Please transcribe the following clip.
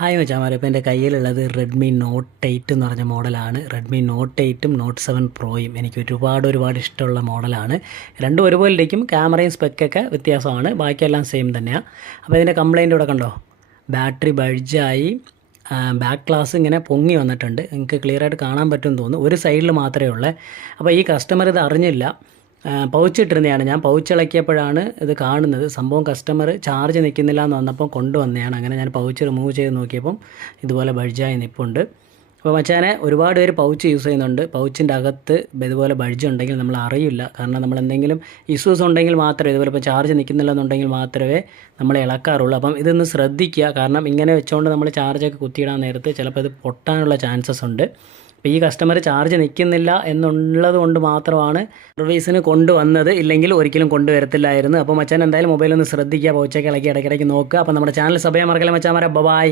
Hi മച്ചാമാരെ, ഇപ്പോൾ എൻ്റെ കയ്യിലുള്ളത് റെഡ്മി നോട്ട് 8 എന്ന് പറഞ്ഞ മോഡലാണ്. റെഡ്മി നോട്ട് 8ഉം നോട്ട് 7 പ്രോയും എനിക്ക് ഒരുപാട് ഇഷ്ടമുള്ള മോഡലാണ്. രണ്ടും ഒരുപോലെ ഇരിക്കും, ക്യാമറയും സ്പെക്കൊക്കെ വ്യത്യാസമാണ്, ബാക്കിയെല്ലാം സെയിം തന്നെയാണ്. അപ്പോൾ ഇതിൻ്റെ കംപ്ലയിൻ്റ് ഇവിടെ കണ്ടോ, ബാറ്ററി ബൾജായി, ബാക്ക് ഗ്ലാസ് ഇങ്ങനെ പൊങ്ങി വന്നിട്ടുണ്ട്. നിങ്ങൾക്ക് ക്ലിയറായിട്ട് കാണാൻ പറ്റുമെന്ന് തോന്നുന്നു, ഒരു സൈഡിൽ മാത്രമേ ഉള്ളൂ. അപ്പോൾ ഈ കസ്റ്റമർ ഇത് അറിഞ്ഞില്ല, പൗച്ചിട്ടിരുന്നതാണ്. ഞാൻ പൗച്ചിളക്കിയപ്പോഴാണ് ഇത് കാണുന്നത്. സംഭവം കസ്റ്റമർ ചാർജ് നിൽക്കുന്നില്ല എന്ന് വന്നപ്പോൾ കൊണ്ടുവന്നതാണ്. അങ്ങനെ ഞാൻ പൗച്ച് റിമൂവ് ചെയ്ത് നോക്കിയപ്പം ഇതുപോലെ ബൾജായി നിൽപ്പുണ്ട്. അപ്പോൾ മച്ചാനെ, ഒരുപാട് പേര് പൗച്ച് യൂസ് ചെയ്യുന്നുണ്ട്. പൗച്ചിൻ്റെ അകത്ത് ഇതുപോലെ ബൾജ് ഉണ്ടെങ്കിൽ നമ്മൾ അറിയില്ല. കാരണം നമ്മൾ എന്തെങ്കിലും ഇഷ്യൂസ് ഉണ്ടെങ്കിൽ മാത്രമേ, ഇതുപോലെ ഇപ്പോൾ ചാർജ് നിൽക്കുന്നില്ല എന്നുണ്ടെങ്കിൽ മാത്രമേ നമ്മൾ ഇളക്കാറുള്ളൂ. അപ്പം ഇതൊന്ന് ശ്രദ്ധിക്കുക. കാരണം ഇങ്ങനെ വെച്ചുകൊണ്ട് നമ്മൾ ചാർജൊക്കെ കുത്തിയിടാൻ നേരത്ത് ചിലപ്പോൾ ഇത് പൊട്ടാനുള്ള ചാൻസസ് ഉണ്ട്. അപ്പോൾ ഈ കസ്റ്റമർ ചാർജ് നിൽക്കുന്നില്ല എന്നുള്ളത് കൊണ്ട് മാത്രമാണ് സർവീസിന് കൊണ്ടുവന്നത്, ഇല്ലെങ്കിൽ ഒരിക്കലും കൊണ്ടുവരത്തില്ലായിരുന്നു. അപ്പോൾ മച്ചാൻ എന്തായാലും മൊബൈലൊന്ന് ശ്രദ്ധിക്കുക, പൗച്ചൊക്കെ ഇളക്കി ഇടയ്ക്കിടയ്ക്ക് നോക്കുക. അപ്പോൾ നമ്മുടെ ചാനൽ സബ് ചെയ്യാൻ മറക്കല്ലേ മച്ചാമാരെ. ബൈ.